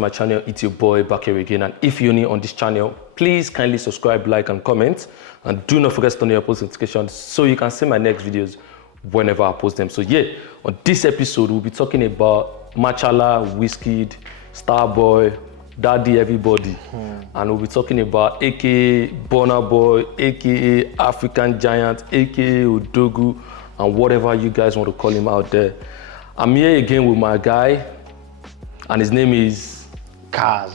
to my channel. It's your boy back here again, and if you're new on this channel, please kindly subscribe, like and comment, and do not forget to turn on your post notifications so you can see my next videos whenever I post them. So yeah, on this episode we'll be talking about Machala, Wizkid, Starboy, Daddy Everybody, and we'll be talking about aka Burna Boy, aka African Giant, aka Odogu, and whatever you guys want to call him out there. I'm here again with my guy, and his name is Kaz.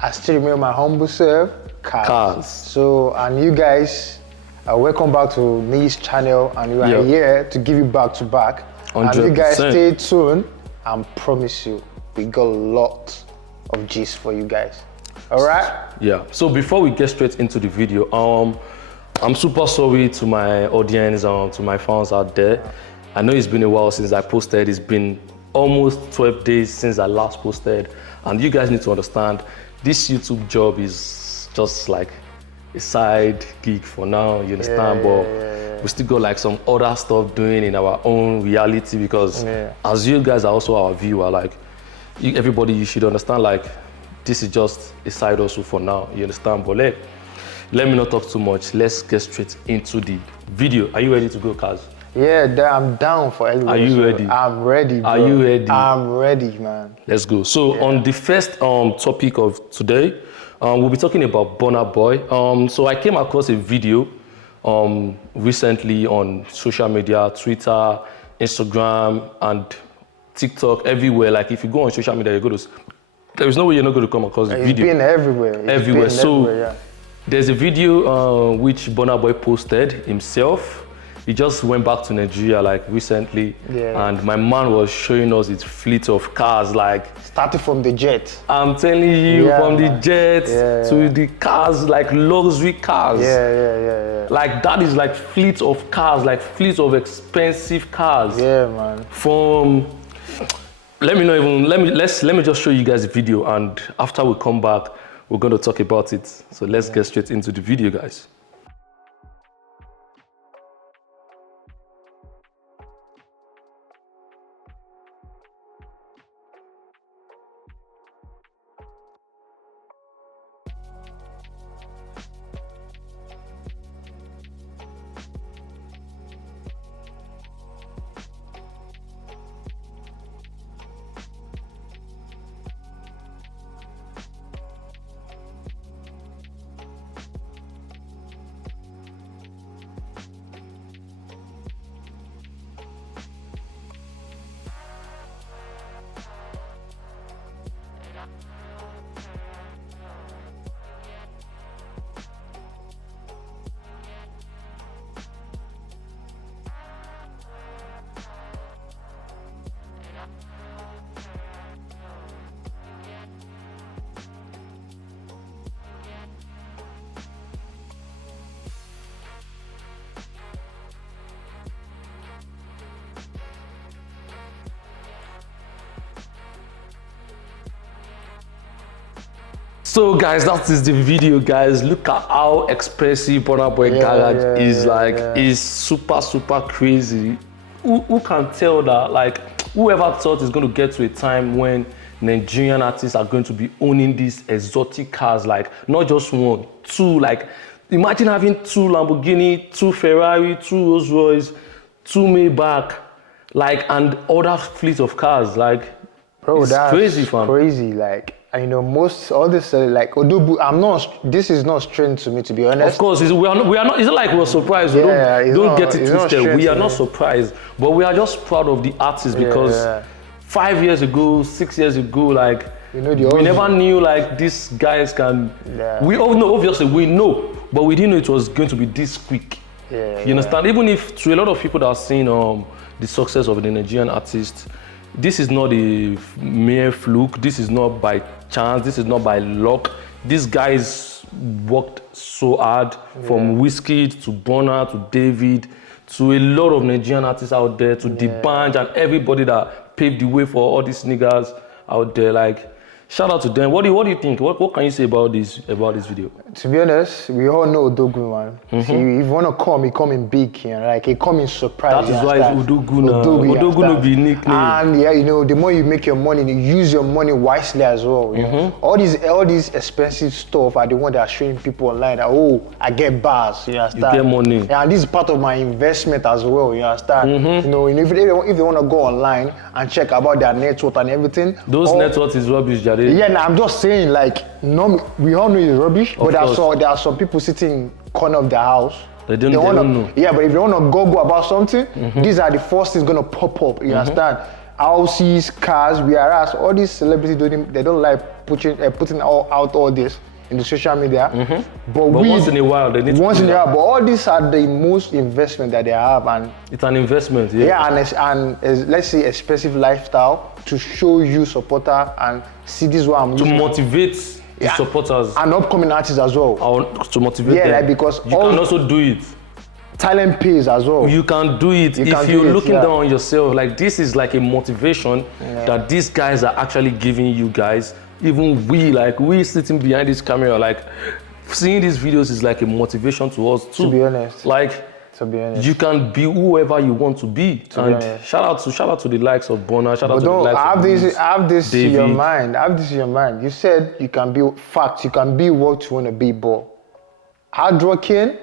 I still remember my humble self, Kaz. So, and you guys, welcome back to Ni's channel, and we are here to give you back to back. 100%. And you guys stay tuned, and promise you, we got a lot of gist for you guys. All right? Yeah. So before we get straight into the video, I'm super sorry to my audience, to my fans out there. I know it's been a while since I posted. It's been almost 12 days since I last posted, and you guys need to understand this YouTube job is just like a side gig for now, you understand? But we still got like some other stuff doing in our own reality, because as you guys are also our viewer, like everybody, you should understand, like this is just a side hustle for now, you understand? But let me not talk too much. Let's get straight into the video. Are you ready to go, Kaz? Yeah, I'm down for everyone. Are you ready? I'm ready, bro. Are you ready? I'm ready, man. Let's go. So on the first topic of today, we'll be talking about Burna Boy. So I came across a video recently on social media, Twitter, Instagram, and TikTok, everywhere. Like if you go on social media, there is no way you're not going to come across the video. It's been everywhere. Everywhere. So there's a video which Burna Boy posted himself. He just went back to Nigeria like recently, and my man was showing us his fleet of cars, like starting from the jet. I'm telling you, from the jet to the cars, like luxury cars. Like that is like fleet of cars, like fleet of expensive cars. Yeah, man. From let me just show you guys the video, and after we come back, we're going to talk about it. So let's get straight into the video, guys. So guys, that is the video, guys. Look at how expensive Burna Boy garage is. Like, it's super crazy. Who can tell that? Like, whoever thought it's going to get to a time when Nigerian artists are going to be owning these exotic cars, like not just one, two. Like, imagine having two Lamborghini, two Ferrari, two Rolls Royce, two Maybach, like, and other fleet of cars. Like, bro, it's that's crazy, fam. Crazy, like. You know, all this like Odogu, this is not strange to me, to be honest. Of course, we are not. It's not like we're surprised. Don't get it twisted. We are not surprised, but we are just proud of the artists, because 5 years ago, 6 years ago, like we never knew like these guys can. We all know, obviously we know, but we didn't know it was going to be this quick. You understand? Even if to a lot of people that are seeing the success of the Nigerian artists, this is not a mere fluke. This is not by chance. This is not by luck. These guys worked so hard, from Wizkid to Burna to David to a lot of Nigerian artists out there, to D'banj and everybody that paved the way for all these niggas out there. Like, shout out to them. What do you think? What can you say about this video? To be honest, we all know Odogwu, man. See, if you wanna come, he come in big, you know, like he come in surprise. That is why it's Odogwu now. Odogwu no be nickname. And yeah, you know, the more you make your money, you use your money wisely as well. You know? All these expensive stuff are the one that are showing people online that, oh, I get bars, you understand? You get money. Yeah, and this is part of my investment as well, you understand? You know, if they wanna go online and check about their net worth and everything. Those net worth is rubbish, Jare. Yeah, nah, I'm just saying, like, no, we all know it's rubbish, but there are some people sitting in corner of their house. They don't know. Yeah, but if they want to go about something, these are the first things gonna pop up. You understand? Houses, cars, whereas all these celebrities they don't like putting out all this in the social media. But once in a while they need once in a while. But all these are the most investment that they have, and it's an investment. Yeah. Yeah, and let's say expensive lifestyle to show you supporter and see this is what I'm to motivate the supporters and upcoming artists as well. To motivate them. Like, because you can also do it. Talent pays as well. You can do it if you're looking down on yourself. Like, this is like a motivation that these guys are actually giving you guys. Even we sitting behind this camera, like seeing these videos is like a motivation to us too. To be honest. To be honest. You can be whoever you want to be. Shout out to the likes of Burna. Shout out to the likes of have this in your mind. Have this in your mind. You said you can be you can be what you want to be, but hardworking,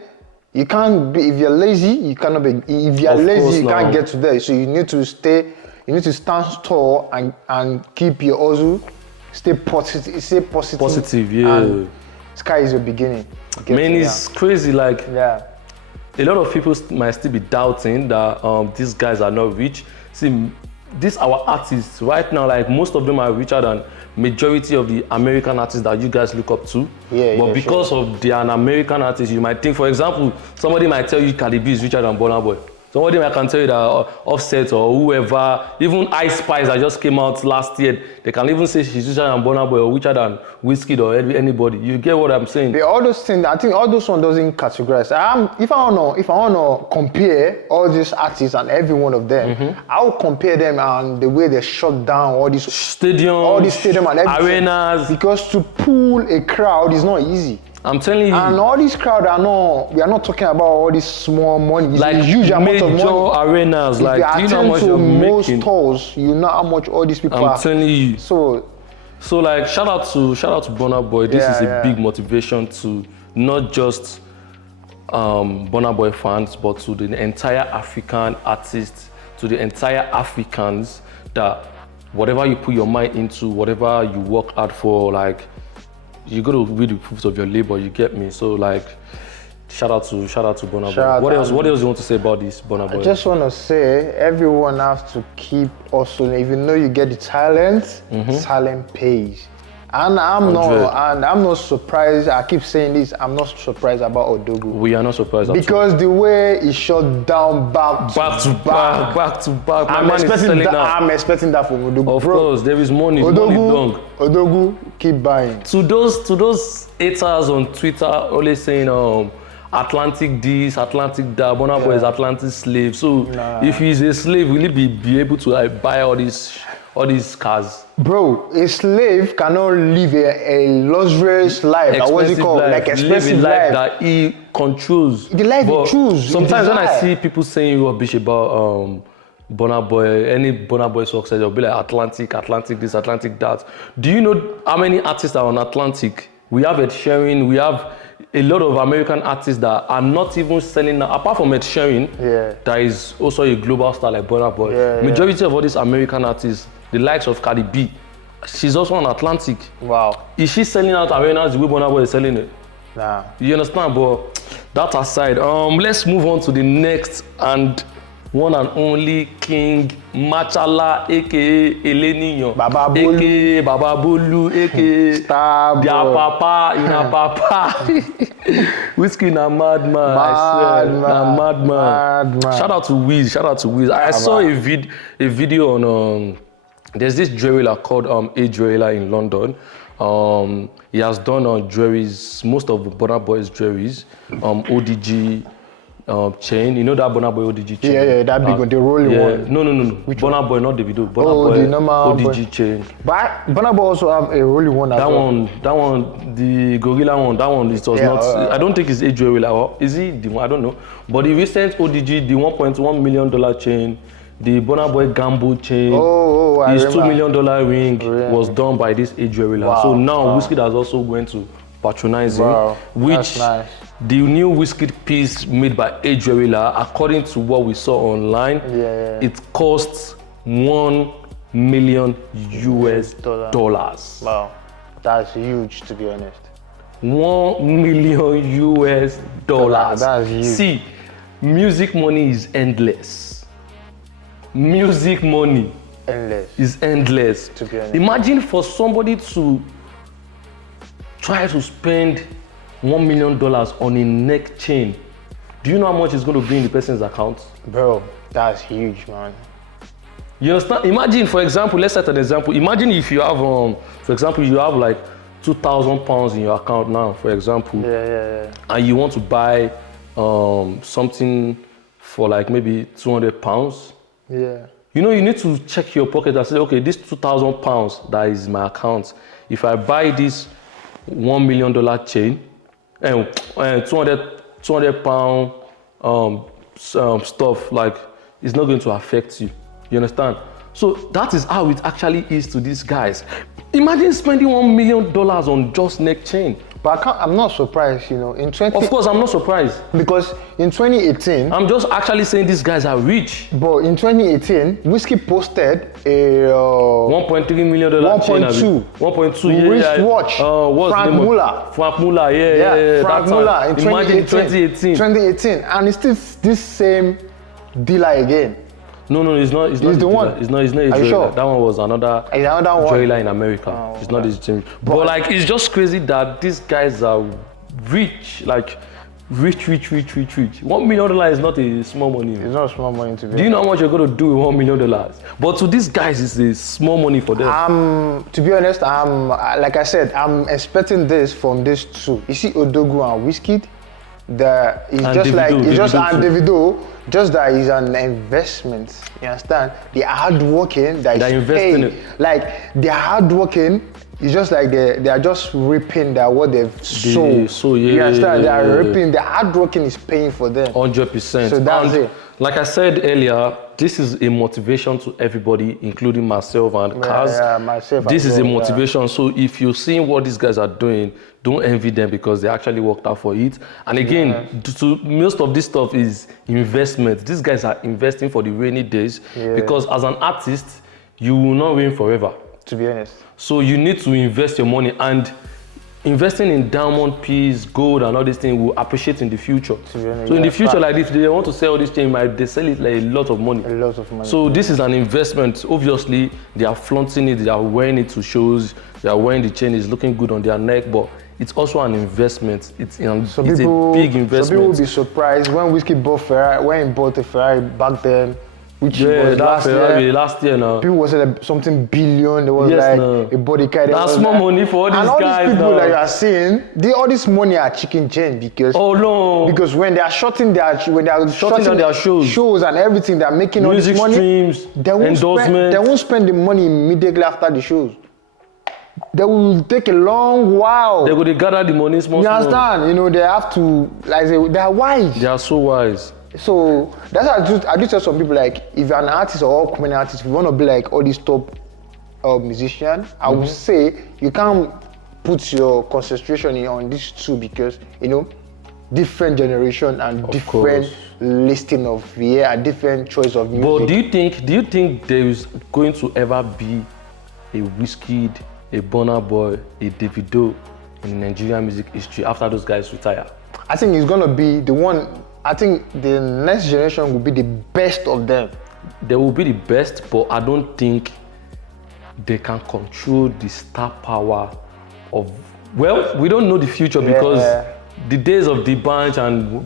you can't be. If you're lazy, you cannot be. If you're lazy, you can't get to there. So you need to stand tall and keep your hustle. Stay positive. Stay positive. Positive, yeah. And sky is your beginning. Man, it's crazy. Like, a lot of people might still be doubting that these guys are not rich. See, these our artists right now, like most of them are richer than majority of the American artists that you guys look up to. But because of they are an American artist, you might think, for example, somebody might tell you Cardi B is richer than Burna Boy. Somebody might can tell you that Offset or whoever, even Ice Spice that just came out last year, they can even say she's richer than Burna Boy or richer than Wizkid or anybody. You get what I'm saying? But all those things, I think all those one doesn't categorize. If I wanna compare all these artists and every one of them, I will compare them and the way they shut down all these stadiums and everything. Arenas. Because to pull a crowd is not easy. I'm telling you. And all these crowd we are not talking about all this small money. It's like a huge amount of money. Major arenas, like, do you know how much you're most making? tours, you know how much all these people I'm telling you. So like, shout out to Burna Boy. This is a big motivation to not just Burna Boy fans, but to the entire African artists, to the entire Africans, that whatever you put your mind into, whatever you work hard for, like, you got to read the fruits of your labor. You get me? So, like, shout out to Burna Boy. What else you want to say about this Burna Boy? I just want to say everyone has to keep hustling. If you know you get the talent, talent pays. And I'm not surprised. I keep saying this. I'm not surprised about Odogwu. We are not surprised because the way he shut down back to back. I'm expecting that from Odogwu. Of course, there is money. Odogwu, keep buying. To those haters on Twitter, always saying Atlantic this, Atlantic that. Burna Boy is Atlantic slave. So if he's a slave, will he be able to buy all these cars? Bro, a slave cannot live a luxurious life. What's it called? Like expensive life that he controls. The life he chooses. Sometimes when I see people saying rubbish about Burna Boy, any Burna Boy success, they'll be like Atlantic this, Atlantic that. Do you know how many artists are on Atlantic? We have Ed Sheeran, we have a lot of American artists that are not even selling now. Apart from Ed Sheeran, there is also a global star like Burna Boy. Majority of all these American artists, the likes of Cardi B, she's also on Atlantic. Wow. Is she selling out arenas the way Burna Boy is selling it? Nah. You understand? But that aside, let's move on to the next and one and only King Machala, aka Eleniyan, aka Baba Bolu, aka their papa, ina papa. Wizkid na madman, I swear, na madman. Shout out to Wiz. I saw a video on there's this jeweler called A Jeweler in London. He has done jewelries, most of Burna Boy's jewelries, ODG. chain. You know that Burna Boy ODG chain? Yeah, that big one, the rolling one. No. Burna Boy, not Davido. Burna Boy the normal ODG chain. But Burna Boy also have a rolling one as well. That one, the Gorilla one, that one, it was not, I don't think it's age well. Is it the one? I don't know. But the recent ODG, the $1.1 million chain, the Burna Boy Gamble chain, his $2 million ring was done by this age well. Wow. So now Wizkid has also went to patronize him, which nice. The new Wizkid piece made by Adriella, according to what we saw online, it costs $1 million US dollars. Wow, that's huge, to be honest. $1 million US dollars. That's huge. See, music money is endless. Music money is endless. To be honest. Imagine for somebody to try to spend $1 million on a neck chain. Do you know how much it's going to be in the person's account? Bro, that's huge, man. You understand? Imagine, for example, let's set an example. Imagine if you have, for example, you have like £2,000 in your account now, for example. And you want to buy something for like maybe £200. Yeah. You know, you need to check your pocket and say, okay, this £2,000 that is my account. If I buy this $1 million chain, and 200 pound stuff, like, it's not going to affect you. You understand? So that is how it actually is to these guys. Imagine spending $1 million on just neck chain. But I'm not surprised, you know, Of course, I'm not surprised. Because in 2018... I'm just actually saying these guys are rich. But in 2018, Wizkid posted a... $1.3 million chain. 1.2, wristwatch. Frank Muller. Frank Muller, yeah. Frank Muller in 2018. 2018. And it's still this same dealer again. No, it's not. It's the one. It's not a jeweler. Sure? That one was another jeweler in America. It's not this chain. But like, it's just crazy that these guys are rich. Like, rich. $1 million is not a small money. It's not small money to be. Do you know how much you're going to do with $1 million? But to these guys, it's a small money for them. To be honest, like I said, I'm expecting this from these two. You see Odogu and Wizkid? Davido, just that is an investment. You understand? They are hardworking. They're investing. Like, they're hardworking. It's just like they are just reaping what they've sown. You understand? They are reaping. The hardworking is paying for them. 100%. So that's it. Like I said earlier, this is a motivation to everybody, including myself and Kaz. Myself. This is a motivation. So if you're seeing what these guys are doing, don't envy them because they actually worked out for it. And again, most of this stuff is investment. These guys are investing for the rainy days because as an artist, you will not win forever. To be honest. So you need to invest your money, and investing in diamond piece, gold, and all these things will appreciate in the future. So in the future, like if they want to sell this chain, they sell it like a lot of money. So this is an investment. Obviously, they are flaunting it. They are wearing it to shows. They are wearing the chain. It's looking good on their neck, but it's also an investment. It's a big investment. Some people will be surprised when Wizkid bought Ferrari. When he bought a Ferrari back then, which was last year now. People was like something billion. There was a body car. That's more money for all these guys. And all these people that you are seeing, all this money are chicken change because because when they are shutting their shows and everything, they are making all this money. Streams, they won't spend the money immediately after the shows. They will take a long while. They will gather the money small. You understand? You know, they have to, they are wise. They are so wise. So that's why I do tell some people, like, if you're an artist or upcoming artist, if you want to be like all these top musicians, I would say you can't put your concentration on these two because, you know, different generation and different listing of and different choice of music. But do you think there is going to ever be a Wizkid, a Burna Boy, a Davido in Nigerian music history after those guys retire? I think it's gonna be the one. I think the next generation will be the best of them. They will be the best, but I don't think they can control the star power of. Well, we don't know the future because the days of D'banj and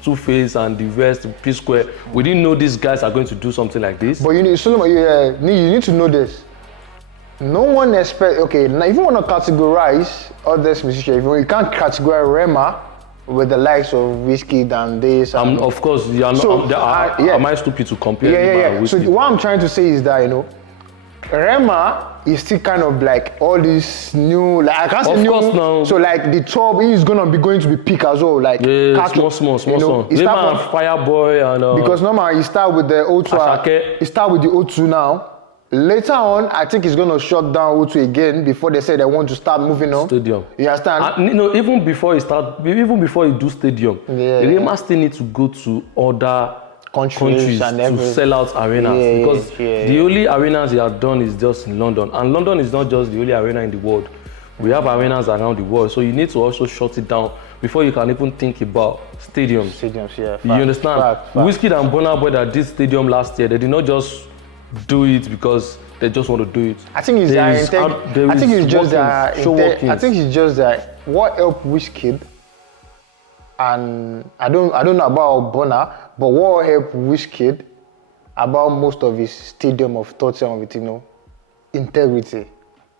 Two-Face and the rest, P-Square, we didn't know these guys are going to do something like this. But you need to know this. No one expects. Okay, now if you want to categorize all these musicians, you can't categorize Rema with the likes of Wizkid and this. And of course, you are not, so, am I stupid to compare? Yeah. So what I'm trying to say is that, you know, Rema is still kind of like all this new, like I can't say new. Now. So like the top is going to be peak as well. Like small song. Rema and Fireboy and because normally you start with the O2. You start with the O2 now. Later on, I think it's going to shut down O2 again before they say they want to start moving on. Stadium. You understand? Even before you do stadium, Rema still need to go to other countries to sell out arenas because the only arenas he has done is just in London, and London is not just the only arena in the world. We have arenas around the world, so you need to also shut it down before you can even think about stadiums. Fact, you understand? Fact. Wizkid and Burna Boy that did stadium last year, they did not just do it because they just want to do it. I think it's just that what helped Wizkid, and I don't know about Burna, but what helped Wizkid about most of his stadium of thoughts and of it, you know, integrity,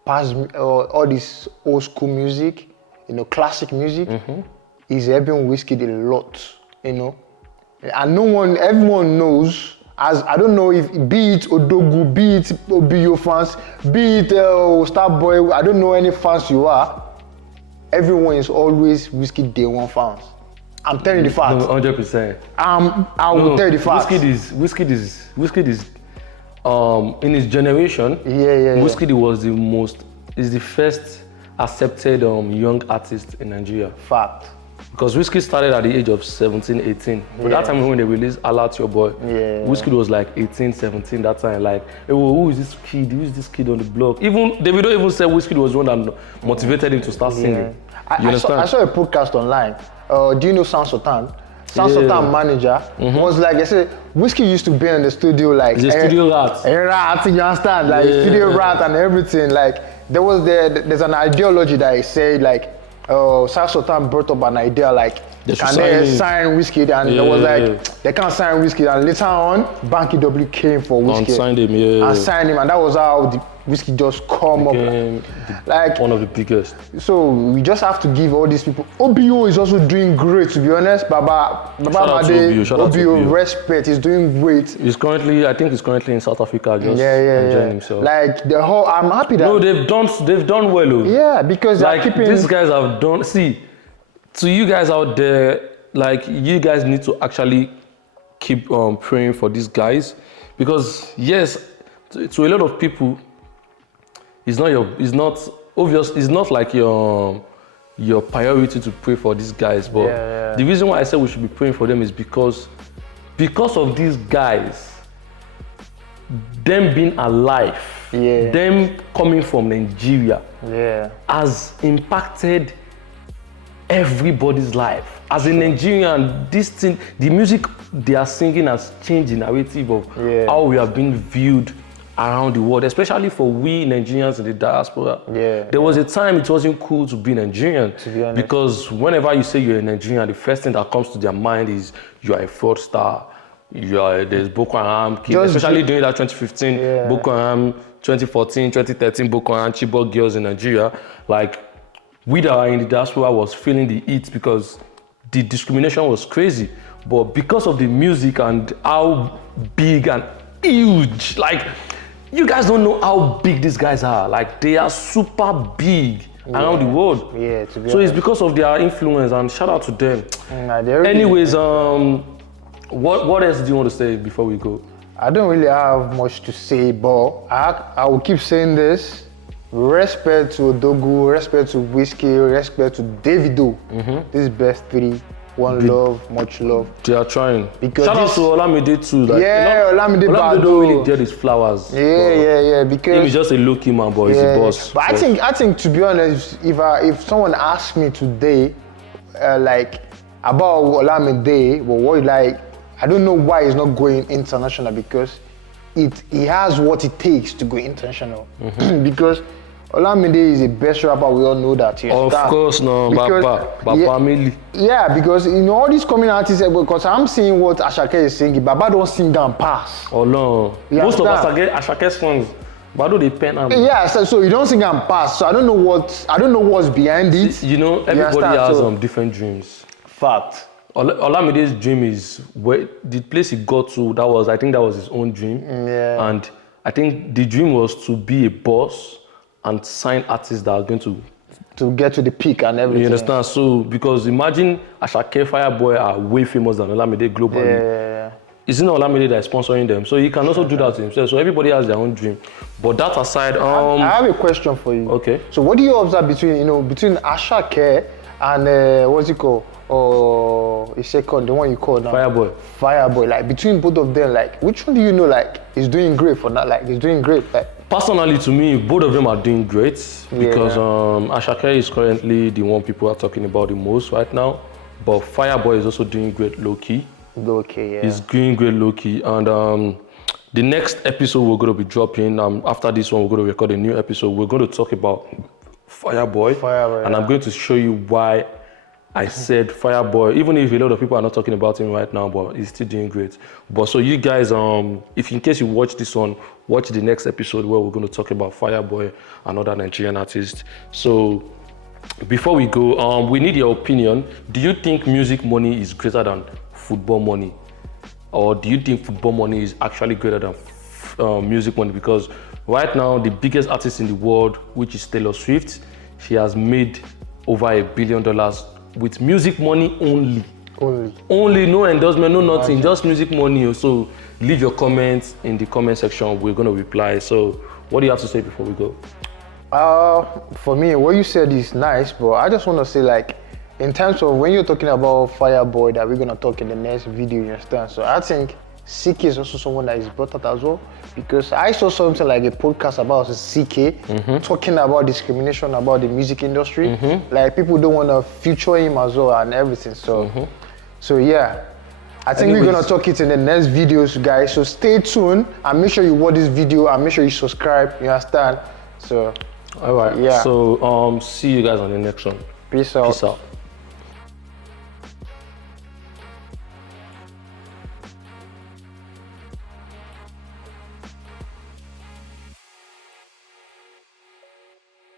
past all this old school music, you know, classic music, is helping Wizkid a lot, you know, and everyone knows. As I don't know if be it Odogu, be it Obiyo fans, be it Starboy, I don't know any fans you are. Everyone is always Wizkid Day One fans. I'm telling the facts. 100%. I will tell the facts. Wizkid is in his generation. Wizkid is the first accepted young artist in Nigeria. Fact. Because Wizkid started at the age of 17, 18. But that time when they released Alert Your Boy, Wizkid was like 18, 17 that time. Like, hey, who is this kid? Who is this kid on the block? Even Davido even said Wizkid was the one that motivated him to start singing. I saw a podcast online. Do you know Sound Sultan? Sound Sultan manager was like, I said, Wizkid used to be in the studio like he's a studio rat. You understand? Like studio rat and everything. Like there's an ideology that I say like Sound Sultan brought up an idea like can they sign Wizkid, and there was like they can't sign Wizkid, and later on Banky W came for Wizkid and signed him, and that was how the Wizkid just come up like one of the biggest. So we just have to give all these people. OBO is also doing great, to be honest. Baba Made, OBO respect, he's doing great. I think he's currently in South Africa just enjoying himself. Like the whole, I'm happy that they've done well. Yeah, because like these guys have done. See, to you guys out there, like you guys need to actually keep praying for these guys, because yes, to a lot of people, it's not like your priority to pray for these guys. But the reason why I said we should be praying for them is because of these guys, them being alive, them coming from Nigeria, has impacted everybody's life. As a Nigerian, this thing, the music they are singing has changed the narrative of how we have been viewed around the world, especially for we Nigerians in the diaspora. There was a time it wasn't cool to be Nigerian, because whenever you say you're a Nigerian, the first thing that comes to their mind is you are a fraudster, there's Boko Haram kids, especially during that 2015 Boko Haram, 2014, 2013 Boko Haram Chibok girls in Nigeria. Like, we that are in the diaspora was feeling the heat because the discrimination was crazy. But because of the music and how big and huge, like, you guys don't know how big these guys are. Like, they are super big around the world. So it's because of their influence, and shout out to them. Anyways, what else do you want to say before we go? I don't really have much to say, but I will keep saying this. Respect to Odogu, respect to Wizkid, respect to Davido. This is best three. One love, much love. They are trying. Because shout out to Olamide too. Like, Olamide don't really get his flowers. Because he's just a low-key man, but he's a boss. But I think to be honest, if someone asked me today, like about Olamide, I don't know why he's not going international, because he has what it takes to go international. Because Olamide is the best rapper, we all know that. Of course, no, Baba Mili. Yeah, because all these coming artists, because I'm seeing what Ashake is singing, Baba don't sing and pass. Oh no. Most of us get Ashake's songs, but they pen and so you don't sing and pass. So I don't know what's behind it. Everybody has different dreams. Fact. Olamide's dream is where the place he got to. I think that was his own dream. Yeah. And I think the dream was to be a boss and sign artists that are going to get to the peak and everything. You understand? So because imagine Asake, Fireboy are way famous than Olamide globally. Yeah. It's not Olamide that is sponsoring them, so he can also do that to himself. So everybody has their own dream. But that aside, I have a question for you. Okay. So what do you observe between Asake and what's it called? Or a second, the one you call now? Fireboy. Like between both of them, like which one do you know like is doing great for that? Like is doing great. Like personally, to me, both of them are doing great because Asake is currently the one people are talking about the most right now. But Fireboy is also doing great low key. Okay, yeah. He's doing great low key, and the next episode we're going to be dropping. After this one, we're going to record a new episode. We're going to talk about Fireboy, and I'm going to show you why I said Fireboy. Even if a lot of people are not talking about him right now, but he's still doing great. But so you guys, if in case you watch this one, watch the next episode where we're going to talk about Fireboy and other Nigerian artists. So before we go, we need your opinion. Do you think music money is greater than football money, or do you think football money is actually greater than music money? Because right now the biggest artist in the world, which is Taylor Swift, she has made over $1 billion with music money only, no endorsement, no nothing, just music money. So leave your comments in the comment section. We're going to reply. So what do you have to say before we go? For me, what you said is nice, but I just want to say, like, in terms of when you're talking about Fireboy that we're going to talk in the next video, you understand? So I think CK is also someone that is brought out as well, because I saw something like a podcast about CK talking about discrimination about the music industry. Like people don't want to feature him as well and everything. So, so yeah, I think we're going to talk it in the next videos, guys. So stay tuned and make sure you watch this video and make sure you subscribe, you understand? So, all right. Yeah. So see you guys on the next one. Peace out. Peace out.